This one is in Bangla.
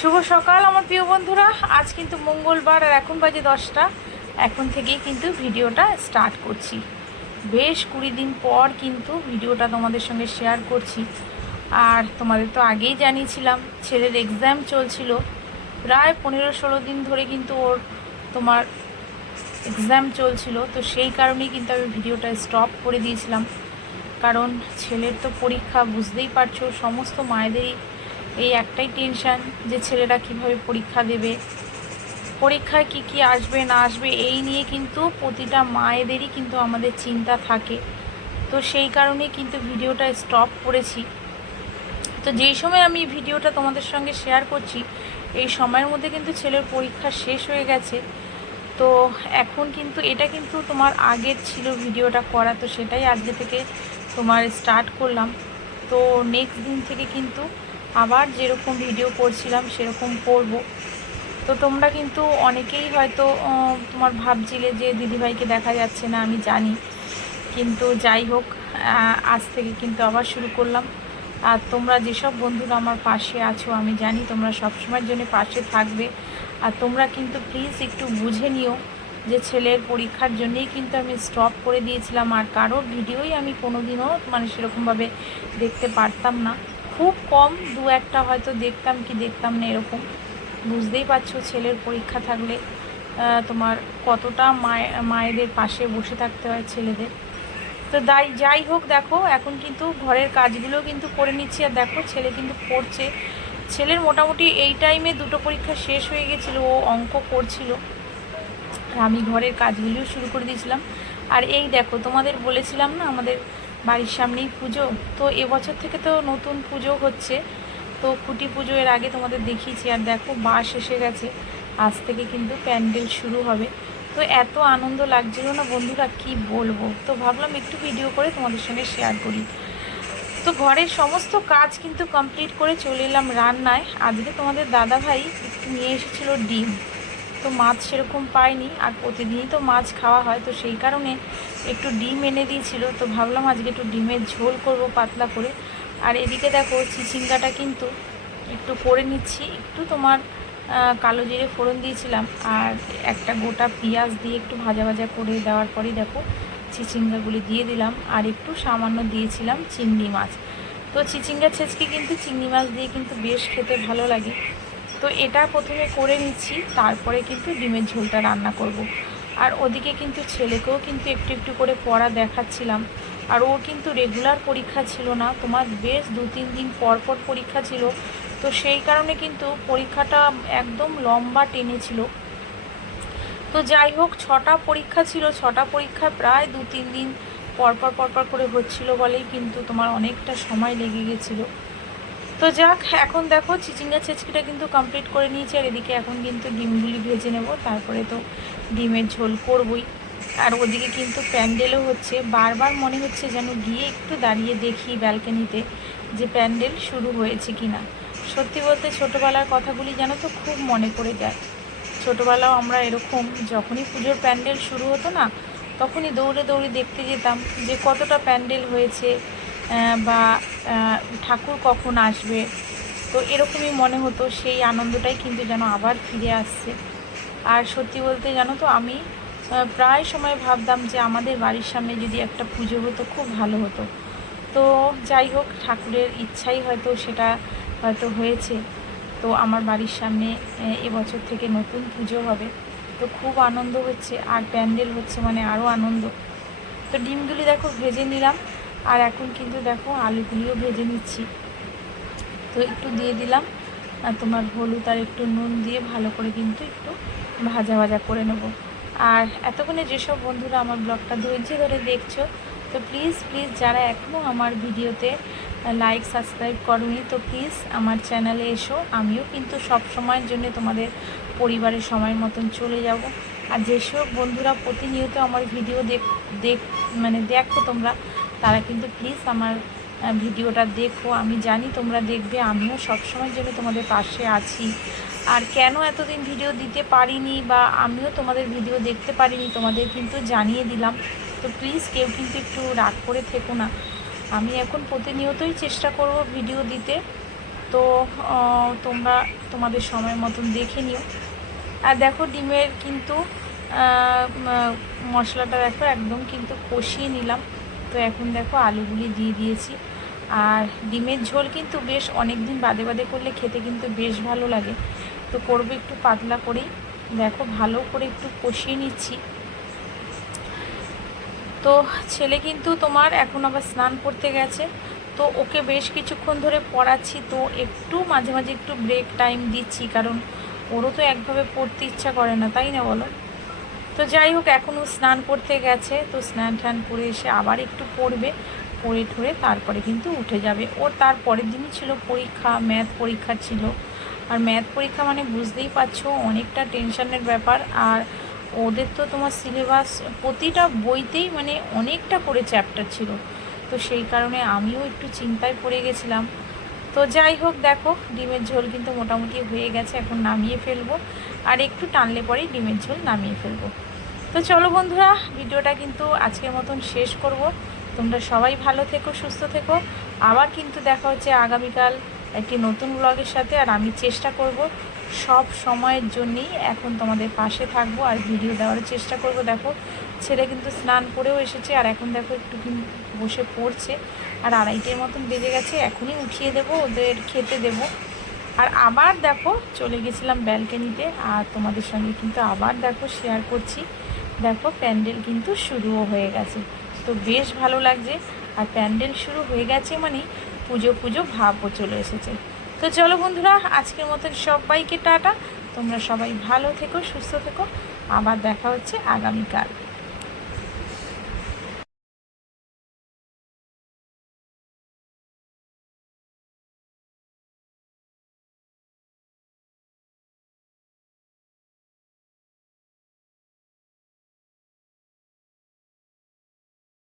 শুভ সকাল, আমার প্রিয় বন্ধুরা। আজ কিন্তু মঙ্গলবার আর এখন বাজে দশটা। এখন থেকেই কিন্তু ভিডিওটা স্টার্ট করছি। বেশ কুড়ি দিন পর কিন্তু ভিডিওটা তোমাদের সঙ্গে শেয়ার করছি। আর তোমাদের তো আগেই জানিয়েছিলাম, ছেলের এক্সাম চলছিল। প্রায় পনেরো ষোলো দিন ধরে কিন্তু ওর তোমার এক্সাম চলছিল। তো সেই কারণেই কিন্তু আমি ভিডিওটা স্টপ করে দিয়েছিলাম। কারণ ছেলের তো পরীক্ষা, বুঝতেই পারছ, সমস্ত মায়েদেরই এই একটাই টেনশান যে ছেলেরা কীভাবে পরীক্ষা দেবে, পরীক্ষায় কি কি আসবে, না আসবে, এই নিয়ে কিন্তু প্রতিটা মায়েদেরই কিন্তু আমাদের চিন্তা থাকে। তো সেই কারণে কিন্তু ভিডিওটা স্টপ করেছি। তো যেই সময় আমি ভিডিওটা তোমাদের সঙ্গে শেয়ার করছি, এই সময়ের মধ্যে কিন্তু ছেলের পরীক্ষা শেষ হয়ে গেছে। তো এখন কিন্তু এটা কিন্তু তোমার আগের ছিল ভিডিওটা করা, তো সেটাই আজকে থেকে তোমার স্টার্ট করলাম। তো নেক্সট দিন থেকে কিন্তু আবার যেরকম ভিডিও করছিলাম, সেরকম করব। তো তোমরা কিন্তু অনেকেই হয়তো তোমার ভাবছিলে যে দিদিভাইকে দেখা যাচ্ছে না, আমি জানি। কিন্তু যাই হোক আজ থেকে কিন্তু আবার শুরু করলাম। আর তোমরা যেসব বন্ধুরা আমার পাশে আছো, আমি জানি তোমরা সবসময়ের জন্য পাশে থাকবে। আর তোমরা কিন্তু প্লিজ একটু বুঝে নিও যে ছেলের পরীক্ষার জন্যেই কিন্তু আমি স্টপ করে দিয়েছিলাম। আর কারোর ভিডিওই আমি কোনোদিনও মানে সেরকমভাবে দেখতে পারতাম না। খুব কম দু একটা হয়তো দেখতাম কি দেখতাম না এরকম। বুঝতেই পারছ, ছেলের পরীক্ষা থাকলে তোমার কতটা মায়ে, মায়েদের পাশে বসে থাকতে হয় ছেলেদের। তো দাই, যাই হোক দেখো, এখন কিন্তু ঘরের কাজগুলো কিন্তু করে নিচ্ছি। আর দেখো, ছেলে কিন্তু পড়ছে। ছেলের মোটামুটি এই টাইমে দুটো পরীক্ষা শেষ হয়ে গেছিল, ও অঙ্ক করছিল। আমি ঘরের কাজগুলিও শুরু করে দিয়েছিলাম। আর এই দেখো, তোমাদের বলেছিলাম না, আমাদের বাড়ির সামনেই পুজো। তো এবছর থেকে তো নতুন পুজো হচ্ছে। তো খুঁটি পুজো এর আগে তোমাদের দেখিয়েছি আর দেখো বাস এসে গেছে। আজ থেকে কিন্তু প্যান্ডেল শুরু হবে। তো এত আনন্দ লাগছিল না বন্ধুরা, কি বলব? তো ভাবলাম একটু ভিডিও করে তোমাদের সঙ্গে শেয়ার করি। তো ঘরের সমস্ত কাজ কিন্তু কমপ্লিট করে চলে এলাম রান্নায়। আজকে তোমাদের দাদা ভাই একটু নিয়ে এসেছিল ডিম। তো মাছ সেরকম পাইনি, আর প্রতিদিনই তো মাছ খাওয়া হয়, তো সেই কারণে একটু ডিম এনে দিয়েছিল, তো ভাবলাম আজকে একটু ডিমের ঝোল করব পাতলা করে। আর এদিকে দেখো চিচিঙ্গাটা কিন্তু একটু করে নিচ্ছি, একটু তোমার কালো জিরে ফোড়ন দিয়েছিলাম, আর একটা গোটা পেঁয়াজ দিয়ে একটু ভাজা ভাজা করে দেওয়ার পরেই দেখো চিচিঙ্গাগুলি দিয়ে দিলাম, আর একটু সামান্য দিয়েছিলাম চিংড়ি মাছ। তো চিচিঙ্গা ছেচকে কিন্তু, চিংড়ি মাছ দিয়ে কিন্তু বেশ খেতে ভালো লাগে। তো এটা প্রথমে করে নিচ্ছি, তারপরে কিন্তু ডিমের ঝোলটা রান্না করব। আর ওদিকে কিন্তু ছেলেকেও কিন্তু একটু একটু করে পড়া দেখাচ্ছিলাম। আর ও কিন্তু রেগুলার পরীক্ষা ছিল না, তোমার বেশ দু তিন দিন পর পর পরীক্ষা ছিল। তো সেই কারণে কিন্তু পরীক্ষাটা একদম লম্বা টেনেছিল তো যাই হোক, ছটা পরীক্ষা ছিল। ছটা পরীক্ষা প্রায় দু তিন দিন পরপর পরপর করে হচ্ছিল বলেই কিন্তু তোমার অনেকটা সময় লেগে গেছিল। তো যাক, এখন দেখো চিচিঙ্গা ছেচকিটা কিন্তু কমপ্লিট করে নিয়েছি, আর এদিকে এখন কিন্তু ডিমগুলি ভেজে নেব, তারপরে তো ডিমের ঝোল করবই। আর ওদিকে কিন্তু প্যান্ডেলও হচ্ছে, বারবার মনে হচ্ছে যেন গিয়ে একটু দাঁড়িয়ে দেখি ব্যালকানিতে যে প্যান্ডেল শুরু হয়েছে কি না সত্যি বলতে ছোটোবেলার কথাগুলি যেন তো খুব মনে পড়ে যায়। ছোটোবেলাও আমরা এরকম, যখনই পুজোর প্যান্ডেল শুরু হতো না, তখনই দৌড়ে দৌড়ে দেখতে যেতাম যে কতটা প্যান্ডেল হয়েছে বা ঠাকুর কখন আসবে? তো এরকমই মনে হতো, সেই আনন্দটাই কিন্তু যেন আবার ফিরে আসছে। আর সত্যি বলতে জানো তো, আমি প্রায় সময় ভাবতাম যে আমাদের বাড়ির সামনে যদি একটা পুজো হতো, খুব ভালো হতো। তো যাই হোক, ঠাকুরের ইচ্ছাই হয়তো সেটা হয়তো হয়েছে। তো আমার বাড়ির সামনে এবছর থেকে নতুন পুজো হবে। তো খুব আনন্দ হচ্ছে, আর প্যান্ডেল হচ্ছে মানে আরও আনন্দ। তো ডিমগুলি দেখো, ভেজে নিলাম। আর এখন কিন্তু দেখো আলুগুলিও ভেজে নিচ্ছি। তো একটু দিয়ে দিলাম। আর তোমার হলুদ আর একটু নুন দিয়ে ভালো করে কিন্তু একটু ভাজা ভাজা করে নেব। আর এতক্ষণে যেসব বন্ধুরা আমার ব্লগটা ধৈর্য ধরে দেখছ, তো প্লিজ প্লিজ যারা এখনও আমার ভিডিওতে লাইক সাবস্ক্রাইব করনি, তো প্লিজ আমার চ্যানেলে এসো। আমিও কিন্তু সব সময়ের জন্য তোমাদের পরিবারের সময়ের মতন চলে যাব। আর যেসব বন্ধুরা প্রতিনিয়ত আমার ভিডিও দেখ দেখ মানে দেখো তোমরা তারা কিন্তু প্লিজ আমার ভিডিওটা দেখো। আমি জানি তোমরা দেখবে, আমিও সবসময়ের যেন তোমাদের পাশে আছি। আর কেন এতদিন ভিডিও দিতে পারিনি বা আমিও তোমাদের ভিডিও দেখতে পারিনি, তোমাদের কিন্তু জানিয়ে দিলাম। তো প্লিজ কেউ কিন্তু একটু রাগ করে থেকো না। আমি এখন প্রতিনিয়তই চেষ্টা করব ভিডিও দিতে। তো তোমরা তোমাদের সময় মতন দেখে নিও। আর দেখো ডিমের কিন্তু মশলাটা দেখো একদম কিন্তু কষিয়ে নিলাম। তো এখন দেখো আলুগুলি দিয়ে দিয়েছি। আর ডিমের ঝোল কিন্তু বেশ অনেক দিন বাদে বাদে করলে খেতে কিন্তু বেশ ভালো লাগে। তো করব একটু পাতলা করেই। দেখো ভালো করে একটু কষিয়ে নিচ্ছি। তো ছেলে কিন্তু তোমার এখন আবার স্নান করতে গেছে। তো ওকে বেশ কিছুক্ষণ ধরে পড়াচ্ছি। তো একটু মাঝে মাঝে একটু ব্রেক টাইম দিচ্ছি। কারণ ওরও তো একভাবে পড়তে ইচ্ছা করে না, তাই না বলো? তো যাই হোক এখনও স্নান করতে গেছে, তো স্নান টান করে এসে আবার একটু পড়বে, পড়ে ঠরে তারপরে কিন্তু উঠে যাবে। ওর তার পরের দিনই ছিল পরীক্ষা, ম্যাথ পরীক্ষা ছিল। আর ম্যাথ পরীক্ষা মানে বুঝতেই পারছ, অনেকটা টেনশনের ব্যাপার। আর ওদের তো তোমার সিলেবাস, প্রতিটা বইতেই মানে অনেকটা করে চ্যাপ্টার ছিল। তো সেই কারণে আমিও একটু চিন্তায় পড়ে গেছিলাম। তো যাই হোক, দেখো, ডিমের ঝোল কিন্তু মোটামুটি হয়ে গেছে, এখন নামিয়ে ফেলব। আর একটু টানলে পরেই ডিমের ঝোল নামিয়ে ফেলব। তো চলো বন্ধুরা, ভিডিওটা কিন্তু আজকের মতন শেষ করব। তোমরা সবাই ভালো থেকো, সুস্থ থেকো। আবার কিন্তু দেখা হচ্ছে আগামীকাল একটি নতুন ব্লগের সাথে, আর আমি চেষ্টা করব সব সময়ের জন্যেই এখন তোমাদের পাশে থাকব আর ভিডিও দেওয়ার চেষ্টা করব। দেখো, ছেলে কিন্তু স্নান করেও এসেছে, আর এখন দেখো একটু বসে পড়ছে। আর আড়াইটের মতন বেজে গেছে, এখনই উঠিয়ে দেবো, ওদের খেতে দেবো। আর আবার দেখো, চলে গেছিলাম ব্যালকানিতে, আর তোমাদের সঙ্গে কিন্তু আবার দেখো শেয়ার করছি। দেখো, প্যান্ডেল কিন্তু শুরুও হয়ে গেছে। তো বেশ ভালো লাগছে। আর প্যান্ডেল শুরু হয়ে গেছে মানে পুজো পুজো ভাবও চলে এসেছে। তো চলো বন্ধুরা, আজকের মতন সবাইকে টাটা। তোমরা সবাই ভালো থেকো, সুস্থ থেকো। আবার দেখা হচ্ছে আগামীকাল।